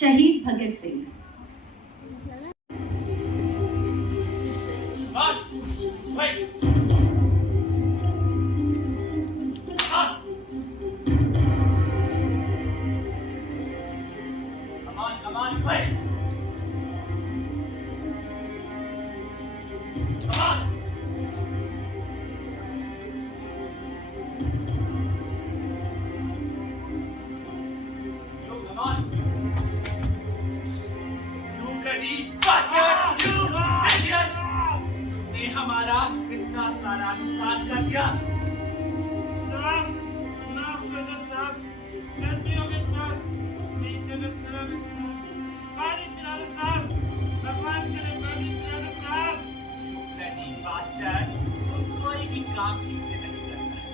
शहीद भगत सिंह। हमारा इतना सारा नुकसान कर दिया। साहब, माफ कर दो साहब, गलती हो गई साहब, मेरी तबीयत खराब है साहब, पानी पिला दो साहब, भगवान के लिए पानी पिला दो साहब। ब्लडी बास्टर्ड, तुम कोई भी काम ठीक से नहीं करता है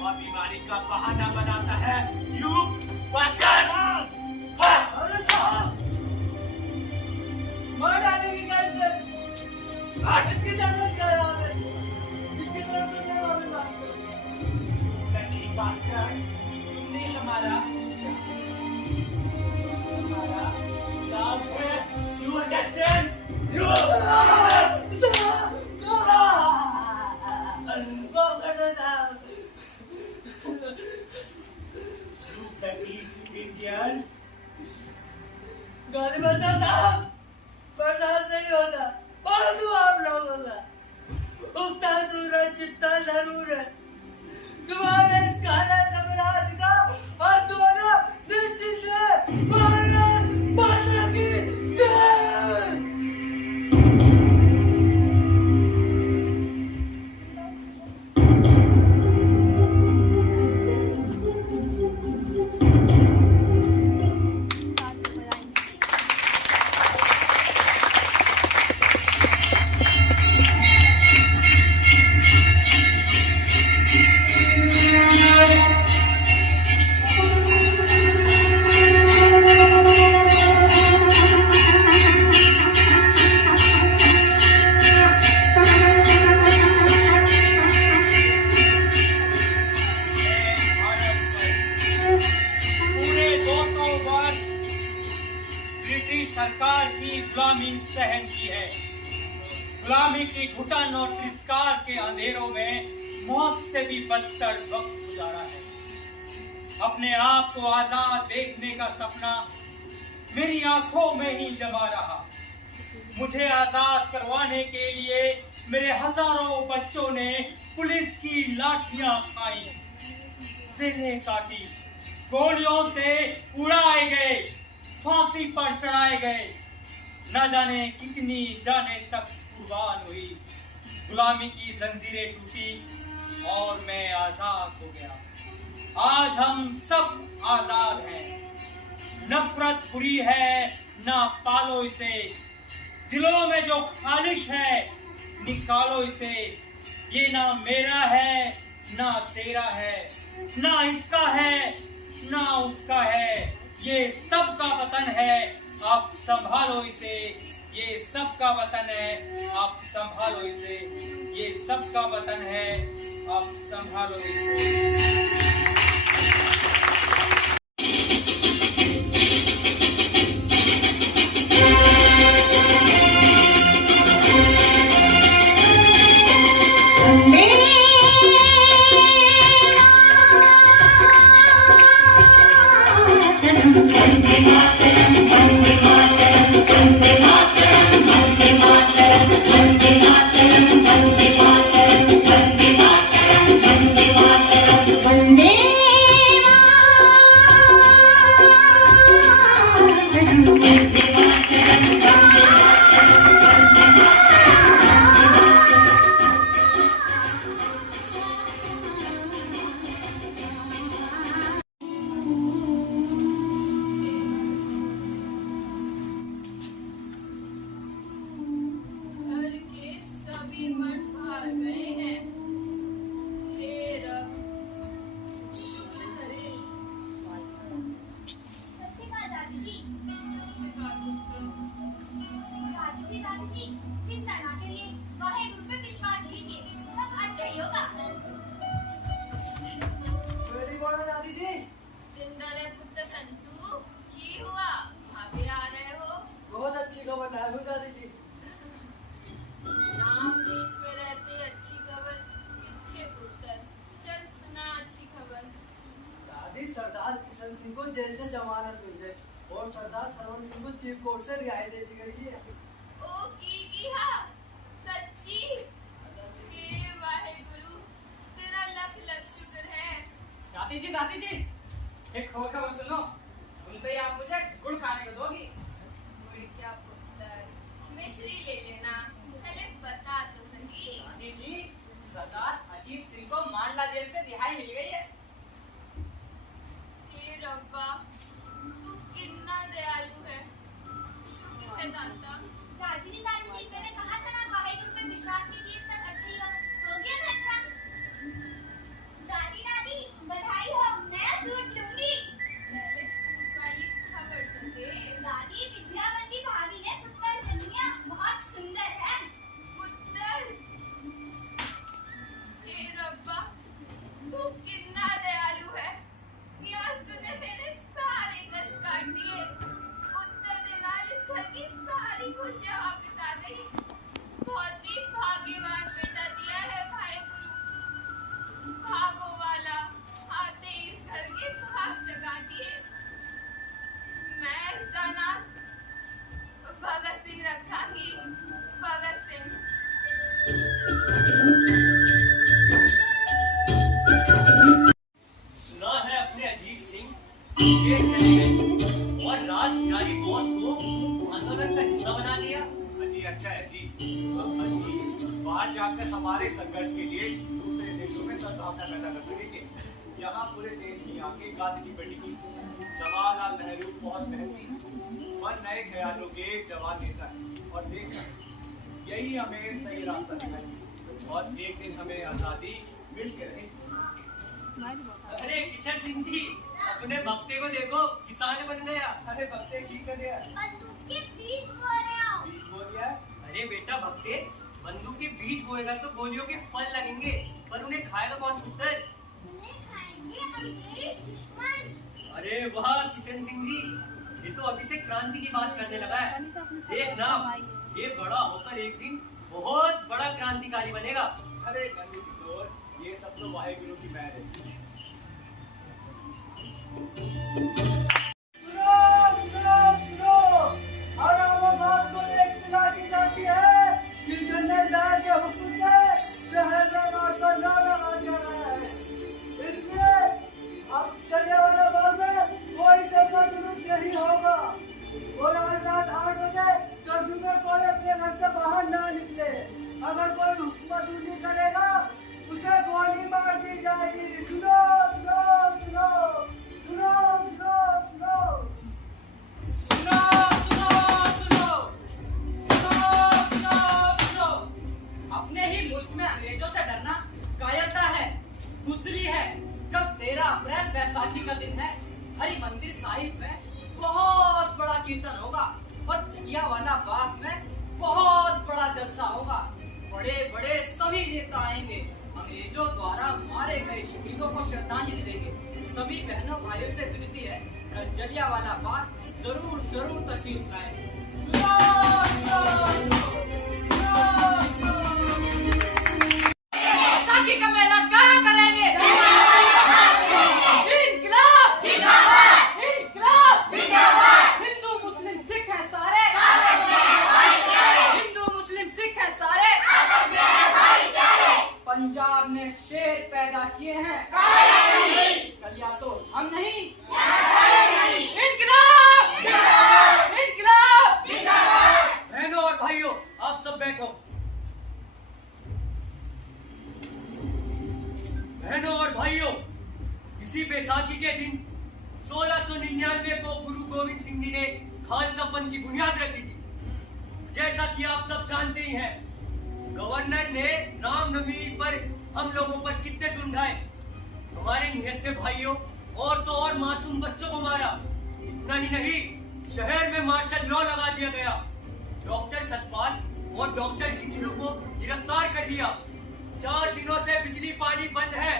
और बीमारी का बहाना बनाता है। You bastard! अरे साहब, मार डालेंगे कैसे? इसकी जरूरत क्या है यहाँ पे? इसकी तरफ से नहीं माफी मांगते। ब्लडी बास्टर्ड, तुमने हमारा गुलाम है। You understand? You bloody Indian! गाली बंदा साहब, बर्दाश्त नहीं होता। और तू आप लोगों का उगता सूरज चित्ता जरूर है। तुम्हारे इस काला साम्राज्य का अंत होना निश्चित है। भारत माता की जय। सरकार की गुलामी सहन की है। गुलामी की घुटन और तिरस्कार के अंधेरों में मौत से भी बदतर वक्त गुजारा है। अपने आप को आजाद देखने का सपना मेरी आंखों में ही जमा रहा। मुझे आजाद करवाने के लिए मेरे हजारों बच्चों ने पुलिस की लाठियां खाई, सीने काटी, गोलियों से उड़ाए गए, फांसी पर चढ़ाए गए। न जाने कितनी जाने तक कुर्बान हुई। गुलामी की जंजीरें टूटी और मैं आजाद हो गया। आज हम सब आजाद हैं। नफरत बुरी है, ना पालो इसे। दिलों में जो खालिश है, निकालो इसे। ये ना मेरा है, ना तेरा है, ना इसका है, ना उसका है। ये सबका वतन है, आप संभालो इसे। ये सबका वतन है, आप संभालो इसे। ये सबका वतन है, आप संभालो इसे। लागू दादी जी। राम देश में रहते अच्छी खबर किसके पुत्र, चल सुना अच्छी खबर। दादी सरदार किशन सिंह को जेल से जमानत मिल गई और सरदार सरवण सिंह को चीफ कोर्ट से रिहाई दे दी गई है। ओ की हाँ सच्ची, हे वाहेगुरु तेरा लख लख शुक्र है। दादी जी एक खबर सुनो, सुनते ही आप मुझे गुड़ खाने को दोगी। गुड़ क्या पुत्र, मिश्री ले लेना, पहले बता तो सही। दादी जी सरदार अजीत सिंह को मांडला जेल से रिहाई मिल गई है। हे रब्बा तू कितना दयालु है, शुक्र है दाता। दादी जी मैंने कहा था ना वाहेगुरु पे विश्वास कीजिए, सब अच्छा ही हो गया ना। अच्छा दादी बधाई हो, नया सूट लूंगी। पहले सूट वाली खबर तो दे। दादी विद्यावती भाभी ने पुत्र जन्म लिया, बहुत सुंदर है। पुत्र, हे रब्बा तू कितना दयालु है, आज तूने मेरे सारे कष्ट काट दिए। पुत्र के नाल इस घर की सारी खुशियां वापस आ गई। बहुत ही भाग्यवान बेटा दिया है भाई गुरु, भागो वाला आते ही इस घर के भाग जगा दिए। मैं इसका नाम भगत सिंह रखांगी, भगत सिंह। सुना है अपने अजीत सिंह विदेश चले गए और राज बिहारी बोस को आंदोलन का नेता बना दिया। अजी अच्छा है जी। अजी बाहर जाकर हमारे संघर्ष के लिए दूसरे देशों में सद्भावना पैदा कर सकेंगे। यहाँ पूरे देश की आंखें गांधी की बेटी की जवाहरलाल नेहरू बहुत मेहनती और नए ख्यालों के जवान नेता है और देखना यही हमें सही रास्ता दिखाएगी और एक दिन हमें आजादी मिल के रहेगी। अरे किशन सिंह जी अपने भक्ते को देखो, किसान बन गया। अरे भक्ते की कर दिया बंदूक के बीच बोल रहा हूँ। बीज बोल दिया। अरे बेटा भक्ते, बंदूक के बीज बोएगा तो गोलियों के फल लगेंगे, पर उन्हें खाएगा कौन पुत्र? उन्हें खाएंगे अंग्रेज दुश्मन। अरे वाह किशन सिंह जी, ये तो अभी से क्रांति की बात करने लगा है। देखना ये बड़ा होकर एक दिन बहुत बड़ा क्रांतिकारी बनेगा। अरे नंदू किशोर, ये सब तो वाहेगुरु की मेहर है। सुनो और आवाज को इत्तला की जाती है कि जनरल डायर के हुक्म से शहर में मार्शल लॉ लगाया जा रहा है। इसलिए अब जलियांवाला बाग में कोई धरना जुलूस नहीं होगा और आज रात 8 बजे कर्फ्यू में कोई अपने घर से बाहर ना निकले। अगर कोई हुक्मतूनी करेगा उसे गोली मार दी जाएगी। सुनो सुनो सुनो सुनो सुनो सुनो सुनो। अपने ही मुल्क में अंग्रेजों से डरना कायरता है, बुज़दिली है। कब 13 अप्रैल बैसाखी का दिन है, हरि मंदिर साहिब में बहुत बड़ा कीर्तन होगा और जलियांवाला बाग में बहुत बड़ा जलसा होगा। बड़े बड़े सभी नेता आएंगे, अंग्रेजों द्वारा मारे गए शहीदों को श्रद्धांजलि देंगे। सभी बहनों भाइयों से विनती है, जलियांवाला बाग जरूर जरूर तशरीफ लाएं। बैसाखी का मेला कहाँ करेंगे? इंकलाब जिंदाबाद, इंकलाब जिंदाबाद। हिंदू मुस्लिम सिख हैं सारे, हिंदू मुस्लिम सिख हैं सारे। पंजाब ने शेर पैदा किए हैं, कलिया तो हम नहीं। इंकलाब जिंदाबाद, इंकलाब जिंदाबाद। बहनों और भाइयों, आप सब बैठो। बहनों और भाइयों, इसी बैसाखी के दिन 1699 को गुरु गोविंद सिंह जी ने खालसा पंथ की बुनियाद रखी थी। जैसा कि आप सब जानते ही हैं, गवर्नर ने रामनवमी पर हम लोगों पर कितने ढूंढाए, हमारे निहत्थे भाइयों और तो और मासूम बच्चों को मारा। इतना ही नहीं, शहर में मार्शल लॉ लगा दिया गया। डॉक्टर सतपाल और डॉक्टर किचलू को गिरफ्तार कर दिया। 4 दिनों से बिजली पानी बंद है।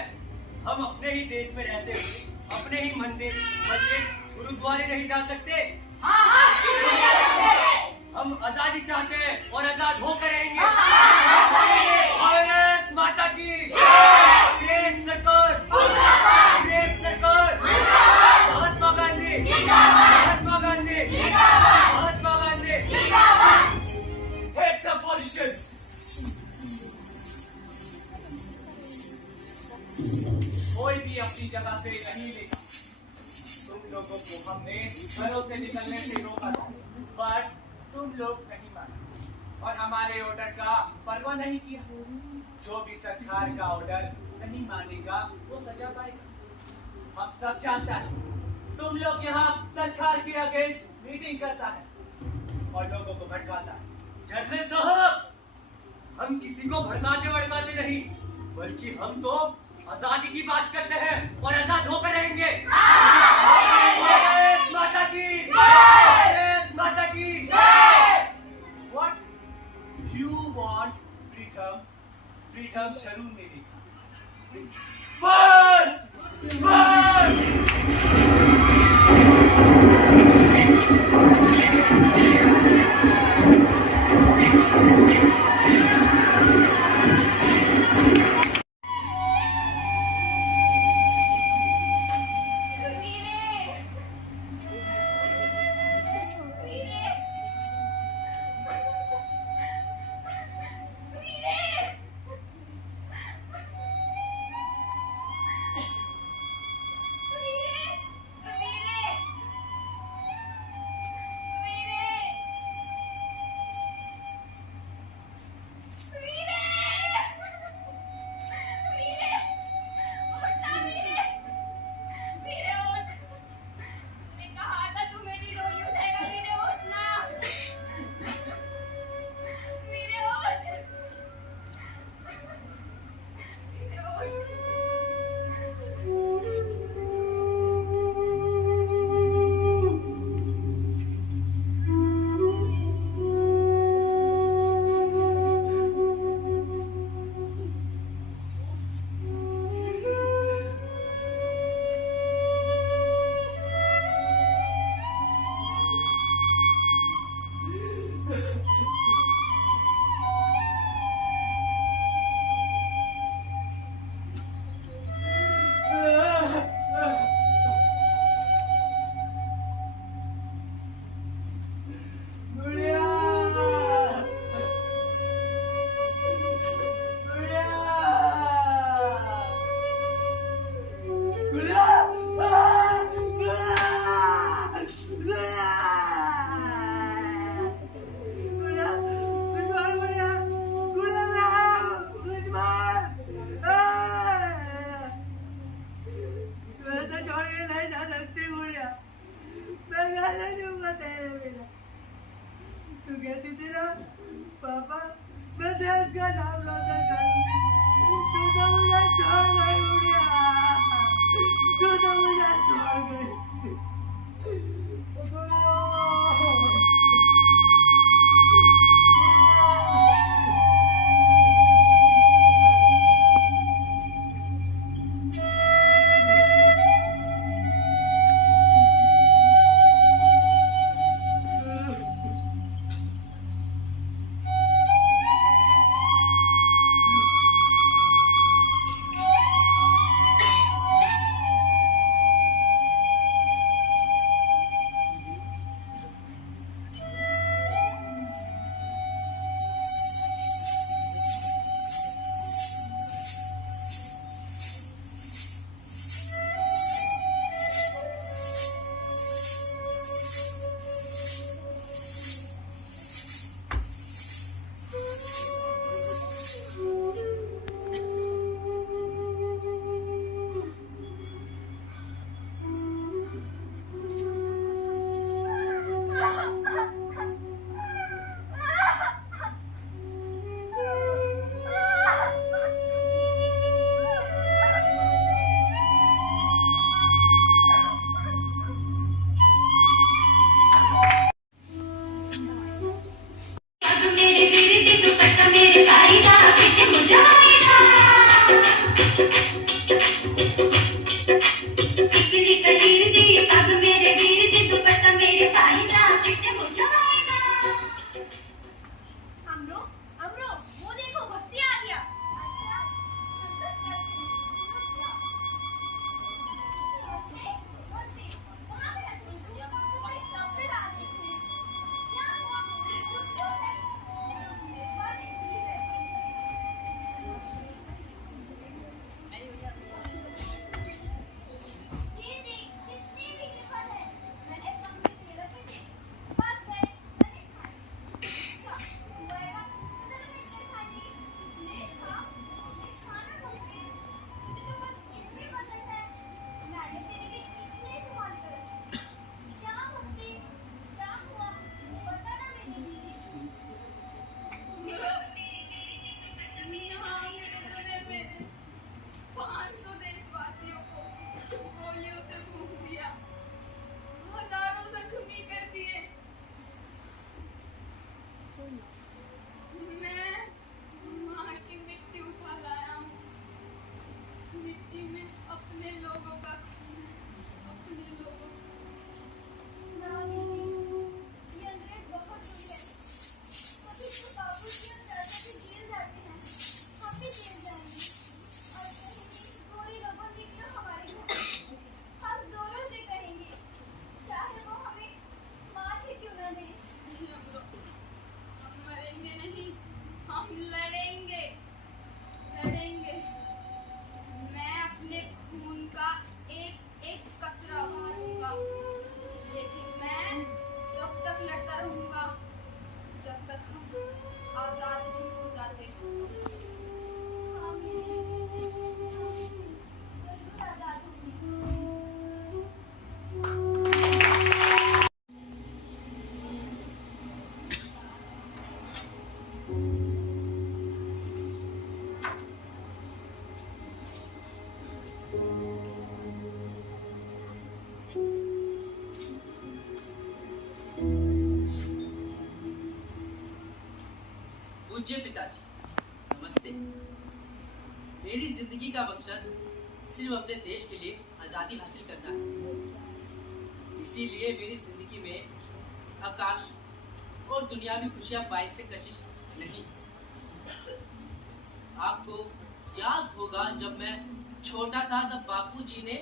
हम अपने ही देश में रहते हुए अपने ही मंदिर, मस्जिद, गुरुद्वारे नहीं जा सकते। हम आजादी चाहते हैं और आजाद होकर रहेंगे। भारत माता की अंग्रेज सरकार, अंग्रेज सरकार, Mahatma Gandhi, Mahatma Gandhi, Mahatma Gandhi. Take the position. कोई भी अपनी जगह से नहीं लेगा। तुम लोगों को हमने घरों से निकलने से रोका था, बट तुम लोग नहीं माने और हमारे ऑर्डर का परवाह नहीं किया। जो भी सरकार का ऑर्डर नहीं मानेगा वो सजा पाएगा। हम सब जानता है तुम लोग यहाँ सरकार के अगेंस्ट मीटिंग करता है और लोगों को भड़काता है। जनरल साहब, हम किसी को भड़काते भड़काते नहीं, बल्कि हम तो आजादी की बात करते हैं और आजाद होकर रहेंगे। भारत माता की भारत माता की What you want freedom? Freedom जरूर मिलेगा। Burn! Burn! पापा, मैं देश का नाम रोशन करूंगी। तू तो मुझे छोड़ गई बुढ़िया, तू तो मुझे छोड़ गई। पूज्य पिताजी, नमस्ते। मेरी जिंदगी का मकसद सिर्फ अपने देश के लिए आजादी हासिल करना है। इसीलिए मेरी जिंदगी में आकाश और दुनियावी खुशियां पाने से कशिश नहीं। आपको याद होगा जब मैं छोटा था तब बापूजी ने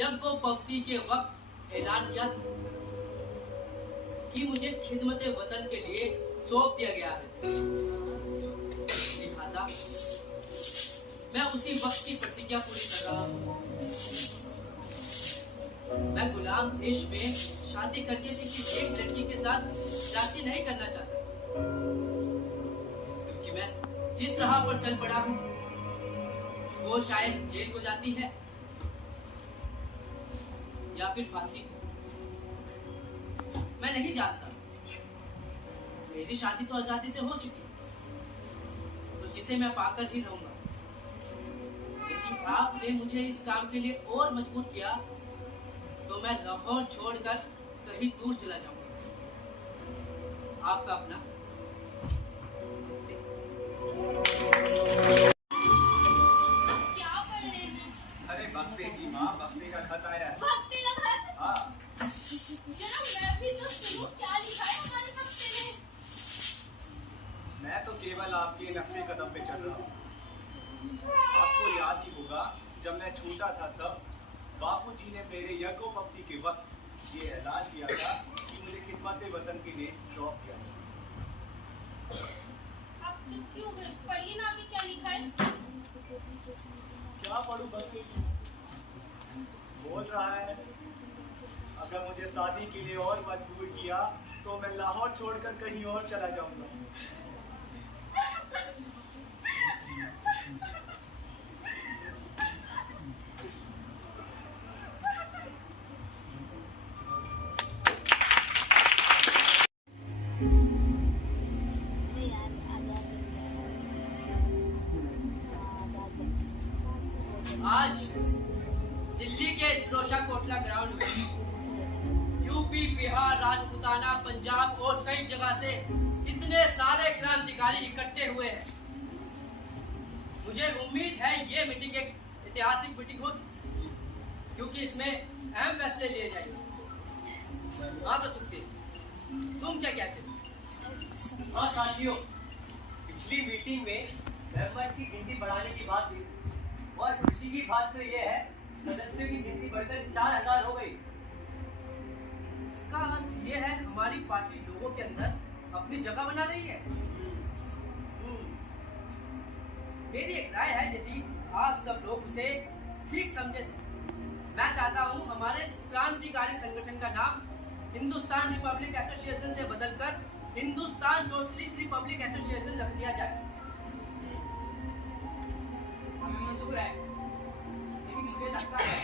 यज्ञोपवीति के वक्त ऐलान किया था कि मुझे खिदमत वतन के लिए सौंप दिया गया है। लिहाजा मैं उसी वक्त की प्रतिज्ञा पूरी कर रहा हूँ। मैं गुलाम देश में शादी करके किसी एक लड़की के साथ जाति नहीं करना चाहता, क्योंकि मैं जिस राह पर चल पड़ा हूँ वो शायद जेल को जाती है या फिर फांसी। मैं नहीं जानता। मेरी शादी तो आजादी से हो चुकी है, तो जिसे मैं पाकर ही रहूंगा। यदि आपने मुझे इस काम के लिए और मजबूर किया तो मैं लाहौर छोड़कर कहीं दूर चला जाऊंगा। आपका अपना क्या पढ़ रहे हैं? अरे भक्ति की माँ, भक्ति का खत आया है। भक्ति का खत? हाँ, जरा मैं भी तो सुनूं क्या लिखा है हमारे भक्ति ने। मैं तो केवल आपके नक्शे कदम पे चल रहा हूँ। आपको याद ही होगा जब मैं छोटा था तब बापूजी ने मेरे यज्ञोपवीति के वक्त ये ऐलान किया था कि मुझे खिदमत वतन के लिए सौंप दिया जाए। आप चुप क्यों हुए? पढ़िए ना आगे क्या लिखा है। क्या पढ़ूं भक्ति? बोल रहा है अगर मुझे शादी के लिए और मजबूर किया तो मैं लाहौर छोड़कर कहीं और चला जाऊंगा। आज दिल्ली के इस फिरोजा कोटला ग्राउंड में यूपी, बिहार, राजपूताना, पंजाब और कई जगह से इतने सारे क्रांतिकारी इकट्ठे हुए हैं। मुझे उम्मीद है ये मीटिंग एक ऐतिहासिक मीटिंग होगी, क्योंकि इसमें अहम फैसले लिए जाएंगे। हाँ तो सुखदेव, तुम क्या कहते हो? हाँ साथियों, पिछली मीटिंग में मेंबर्स की गिनती बढ़ाने की बात हुई और खुशी की बात तो ये है सदस्यों की गिनती बढ़कर 4000 हो गई। इसका अर्थ ये है हमारी पार्टी लोगों के अंदर अपनी जगह बना रही है। मेरी एक राय है, यदि आप सब लोग उसे ठीक समझे तो मैं चाहता हूँ हमारे क्रांतिकारी संगठन का नाम हिंदुस्तान रिपब्लिक एसोसिएशन से बदलकर हिंदुस्तान सोशलिस्ट रिपब्लिक एसोसिएशन रख दिया जाए। हमें मंजूर है, लेकिन मुझे लगता है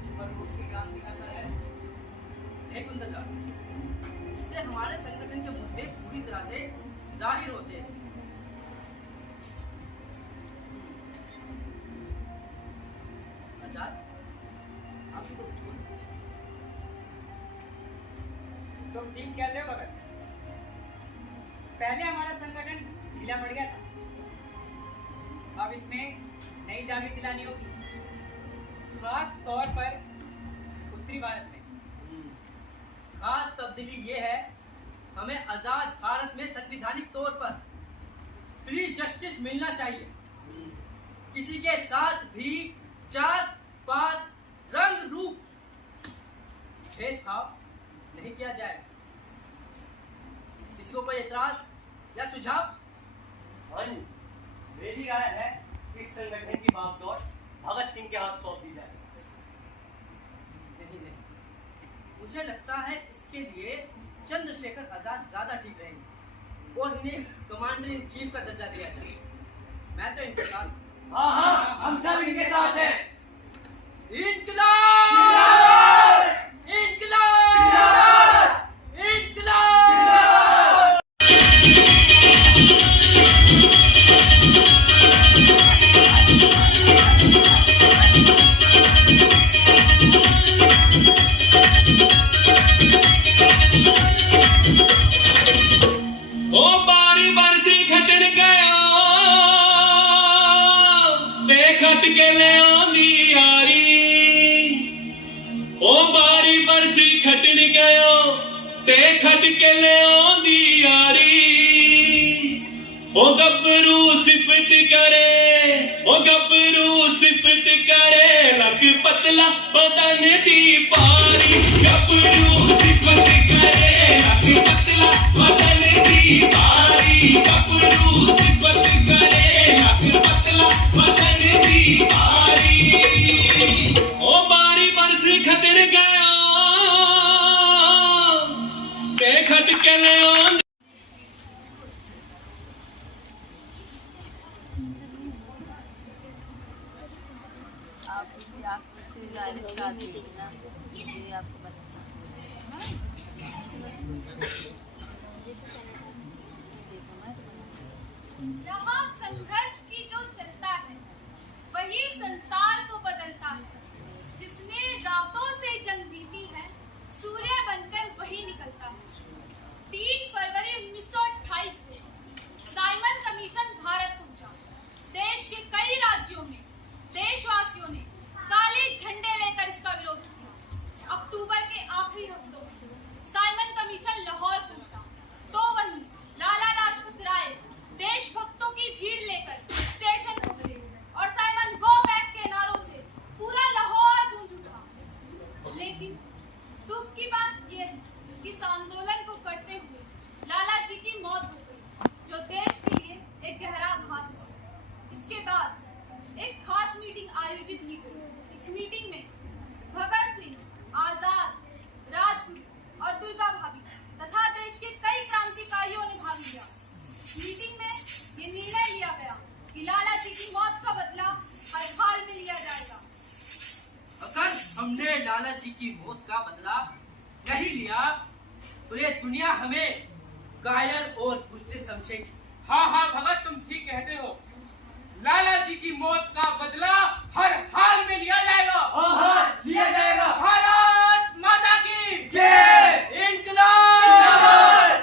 इस पर उसकी क्रांति का असर है। नहीं कुंदन, इससे हमारे संगठन के मुद्दे पूरी तरह से जाहिर होते हैं। आजाद, आपकी तो तुम ठीक कहते हो भगत। पहले हमारा संगठन ढीला पड़ गया था, अब इसमें नई जागृति लानी होगी, खास तौर पर उत्तरी भारत में। खास तब्दीली ये है, हमें आजाद भारत में संवैधानिक तौर पर फ्री जस्टिस मिलना चाहिए। किसी के साथ भी जात, पात, रंग, रूप भेदभाव नहीं किया जाएगा। किसी को कोई एतराज या सुझाव? हाँ, मेरी राय है इस संगठन की बागडोर भगत सिंह के हाथ सौंप दी जाए। नहीं, मुझे लगता है इसके लिए चंद्रशेखर आजाद ज्यादा ठीक रहेंगे और इन्हें कमांडर इन चीफ का दर्जा दिया जाए। मैं तो इनके साथ। हाँ हाँ, हम सब इनके साथ हैं। इनकलाब! इनकलाब! इनकलाब! ओ पानी ते खटके ले आंदी यारी ओ गबरू सिफत करे ओ गबरू सिफत करे लक पतला बदन दी पारी गबरू सिफत करे लक पतला बदन दी पारी गबरू सिफत करे लक पतला बदन दी पारी ओ बारी बरस खतर गया ते खटके ले आंदी यहाँ संघर्ष की जो चलता है वही संसार को बदलता है। जिसने रातों से जंग जीती है सूर्य बनकर वही निकलता है। 3 फरवरी 1928 को साइमन कमीशन भारत पहुंचा। देश के कई राज्यों में देशवासियों ने काले झंडे लेकर इसका विरोध किया। अक्टूबर के आखिरी हफ्तों में साइमन कमीशन लाहौर पहुंचा तो वहीं लाला लाजपत राय देशभक्तों की भीड़ लेकर स्टेशन पहुंचे और साइमन गो बैक के नारों से पूरा लाहौर गूंज उठा। लेकिन दुख की बात यह है कि इस आंदोलन को करते हुए लाला जी की मौत हो गई, जो देश के लिए एक गहरा आघात था। इसके बाद एक खास मीटिंग आयोजित की गई। इस मीटिंग में भगत सिंह, आजाद, राजगुरु और दुर्गा भाभी तथा देश के कई क्रांतिकारियों ने भाग लिया। मीटिंग में ये निर्णय लिया गया कि लाला जी की मौत का बदला हर हाल में लिया जाएगा। अगर हमने लाला जी की मौत का बदला नहीं लिया तो ये दुनिया हमें कायर और बुज़दिल समझेगी। हाँ हाँ भगत, तुम ठीक कहते हो। लाला जी की मौत का बदला हर हाल में लिया जाएगा। हाँ लिया जाएगा। भारत माता की जय। इंकलाब।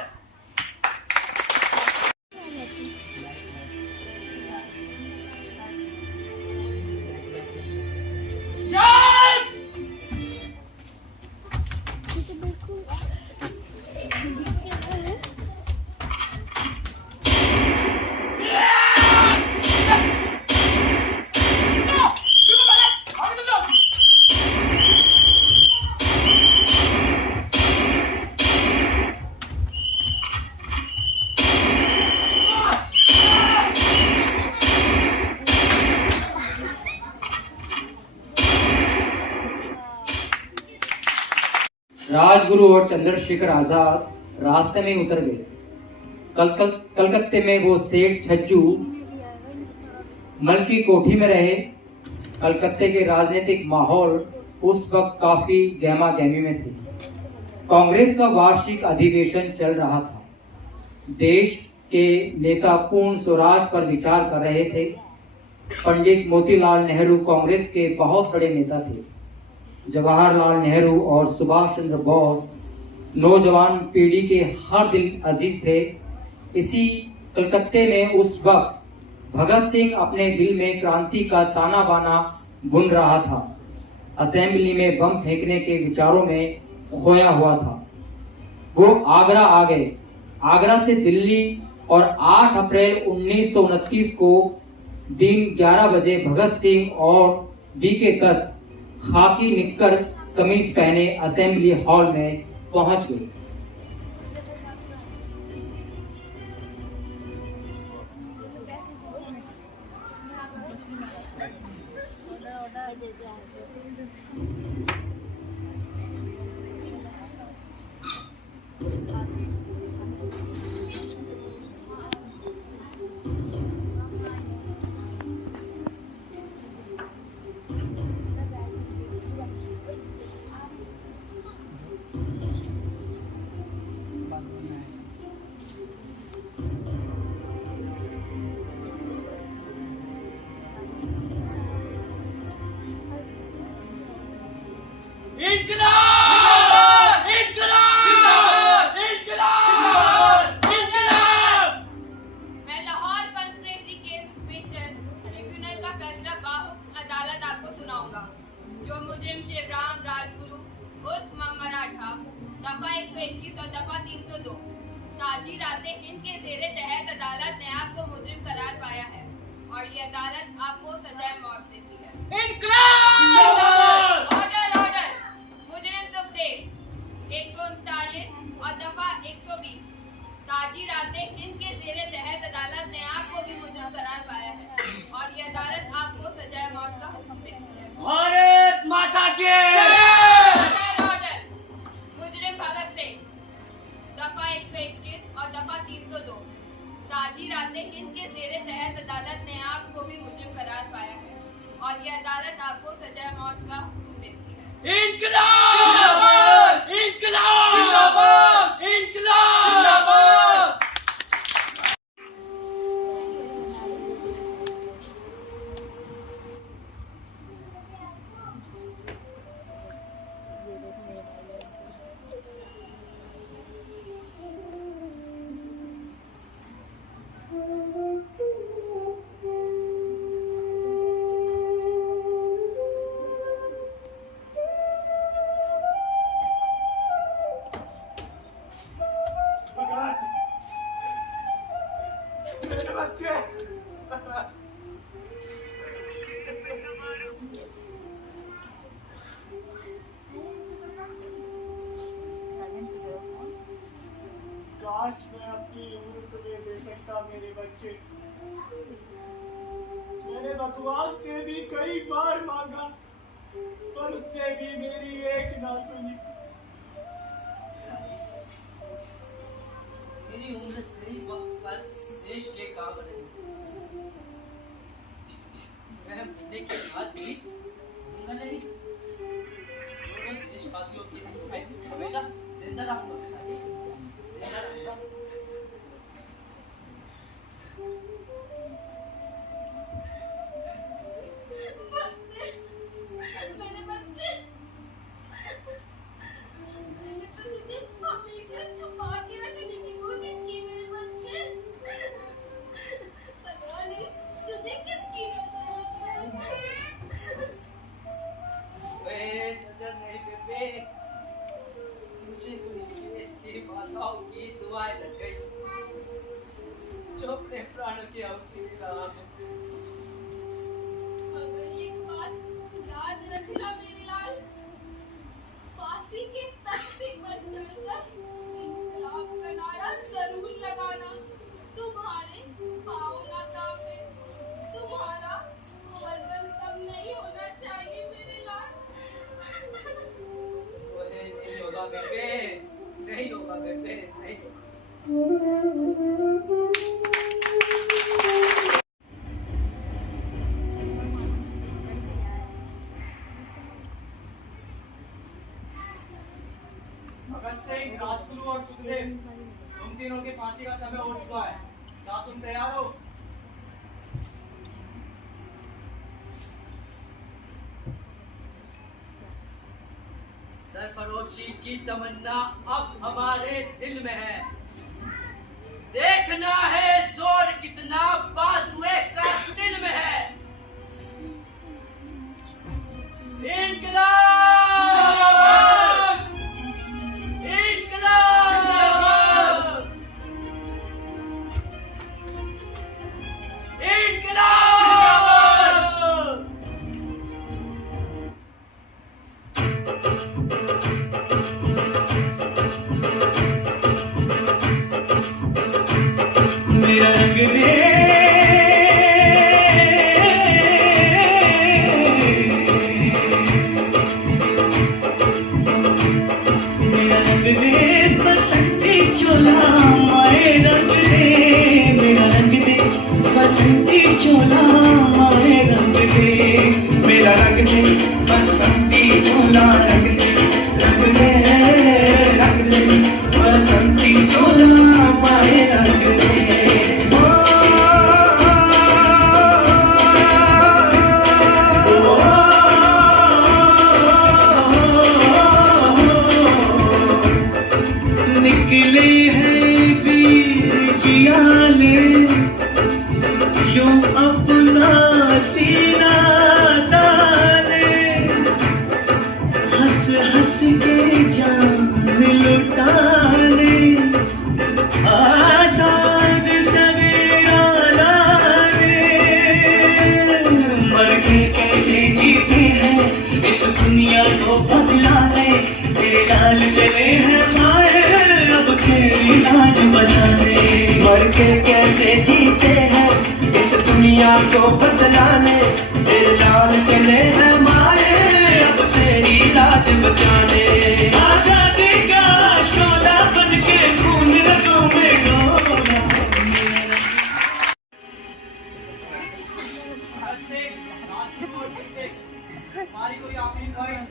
राजगुरु और चंद्रशेखर आजाद रास्ते में उतर गए। कलकत्ते में वो सेठ छज्जू मल की कोठी में रहे। कलकत्ते के राजनीतिक माहौल उस वक्त काफी गहमा गहमी में थे। कांग्रेस का वार्षिक अधिवेशन चल रहा था। देश के नेता पूर्ण स्वराज पर विचार कर रहे थे। पंडित मोतीलाल नेहरू कांग्रेस के बहुत बड़े नेता थे। जवाहरलाल नेहरू और सुभाष चंद्र बोस नौजवान पीढ़ी के हर दिल अजीज थे। इसी कलकत्ते में उस वक्त भगत सिंह अपने दिल में क्रांति का ताना बाना बुन रहा था। असेंबली में बम फेंकने के विचारों में खोया हुआ था। वो आगरा आ गए। आगरा से दिल्ली और 8 अप्रैल 1929 को दिन 11 बजे भगत सिंह और बीके दत्त खाकी निक्कर कमीज पहने असेंबली हॉल में पहुंच गए। 121 और दफा 302 ताजीराते हिंद के जेरे तहत अदालत ने आपको मुजरिम करार पाया है और ये अदालत आपको सजाए मौत देती है। इनकलाब! Order order. मुजरिम सुखदेव 139 और दफा 120 ताजीराते हिंद के जेरे तहत अदालत ने आपको भी मुजरिम करार पाया है और ये अदालत आपको सजाए मौत का हुक्म देती है। भारत माता के ऑर्डर ऑर्डर। मुजरिम भगत सिंह दफा 121 और दफा 302 ताजीराते हिंद के जेरे तहत अदालत ने आपको भी मुजरिम करार पाया है और ये अदालत आपको सजाए मौत का हुक्म देती है। इनकलाब! इनकलाब! इनकलाब! मेरे बच्चे काश मैं अपनी उम्र तुम्हें दे सकता मेरे बच्चे। मैंने भगवान से भी कई बार मांगा पर उसने भी मेरी एक ना सुनी। मेरी उम्र सही वक्त पर देश के काम नहीं। मैं मरने के बाद भी दूंगा नहीं। दोनों देशवासियों की हिफाजत हमेशा जिंदा रहूंगा साथी, जिंदा रहूंगा। मेरे बच्चे, मैंने तो तुझे हमेशा छुपा के रखने की कोशिश की मेरे बच्चे। पता नहीं तुझे किसकी नजर आता है। नजर नहीं बेबे, मुझे तो इस देश की माताओं की दुआएं लग गई जो अपने प्राणों की आहुति दे रहा है। मगर एक बात याद रखना मेरे लाल, फांसी के तख्ते पर चढ़कर इनकलाब का नारा जरूर लगाना। तुम्हारे पाँव ना कांपे, तुम्हारा वजन कम नहीं होना चाहिए मेरे लाल। नहीं होगा बेबे, नहीं होगा बेबे, नहीं होगा। भगत सिंह, राजगुरु और सुखदेव, तुम तीनों की फांसी का समय हो चुका है। क्या तुम तैयार हो? सरफरोशी की तमन्ना अब हमारे दिल में है। देखना है जोर कितना बाजुए का दिल में है। इनकलाब! मेरा रंग दे, मेरा रंग दे बसंती चोला माए रंग दे, मेरा रंग दे बसंती चोला माए रंग दे, मेरा रंग दे बसंती चोला रंग दे, रंग दे, रंग दे बसंती चोला माए रंग दे। निकले हैं बीर जियाले जो अपना सीना ताने, हंस हंस के जान लुटा हैं माए अब तेरी लाज बचाने। मर के कैसे जीते हैं इस दुनिया को बदलाने, तेरे लाल चले हैं माए अब तेरी लाज बचाने। आजादी का शोला बन के खून रगों में डोला। हमारी कोई आखिरी ख्वाहिश,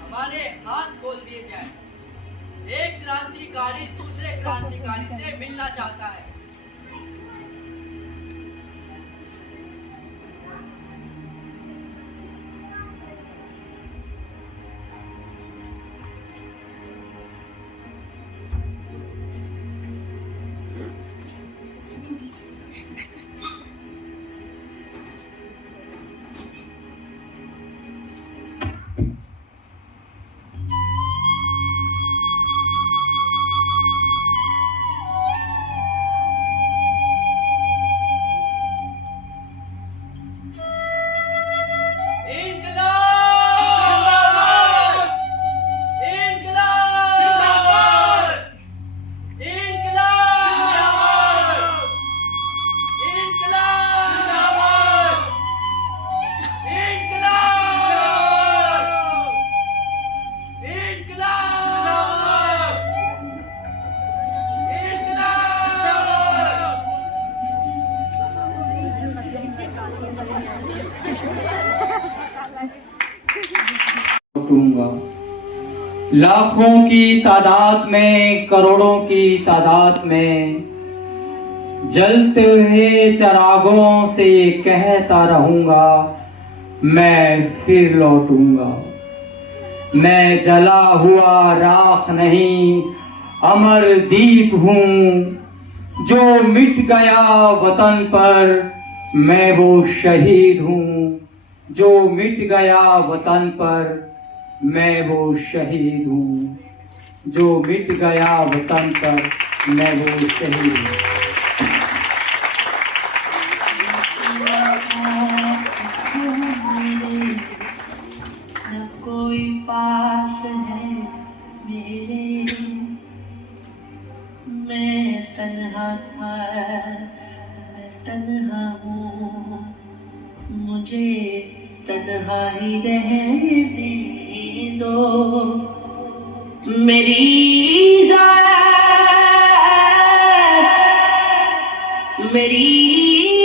हमारे हाथ खोल दिए जाए। एक क्रांतिकारी दूसरे क्रांतिकारी से मिलना चाहता है। लूटूंगा। लाखों की तादाद में, करोड़ों की तादाद में जलते हुए चरागों से ये कहता रहूंगा, मैं फिर लौटूंगा। मैं जला हुआ राख नहीं, अमर दीप हूँ। जो मिट गया वतन पर, मैं वो शहीद हूँ। जो मिट गया वतन पर, मैं वो शहीद हूँ। जो मिट गया वतन पर, मैं वो शहीद हूँ। न कोई पास है मेरे, मैं तन्हा था, मैं तन्हा हूँ। मुझे तन्हा ही रहने दो। मेरी जात, मेरी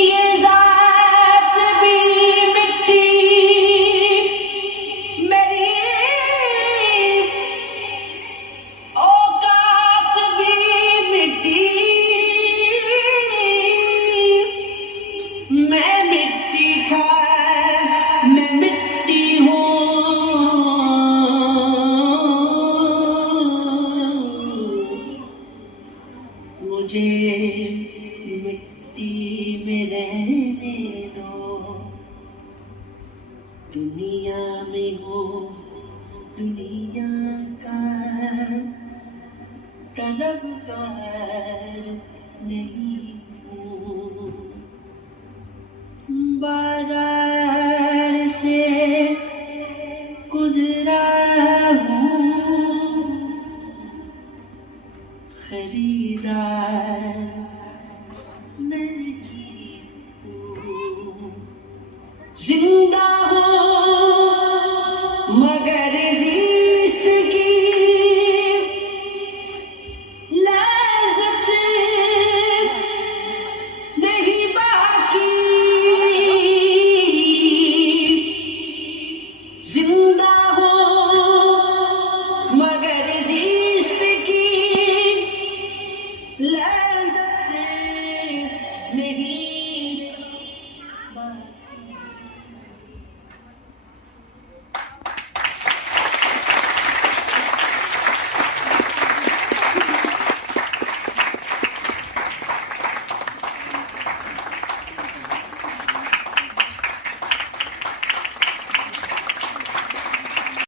ये जात भी मिट्टी, मेरी औकात भी मिट्टी। मैं मिट्टी का, मैं मिट्टी हूँ। मुझे मिट्टी में रहने दो। दुनिया में हो, दुनिया का तलबगार नहीं हूँ। बाजार से गुजरा हूँ, खरीदार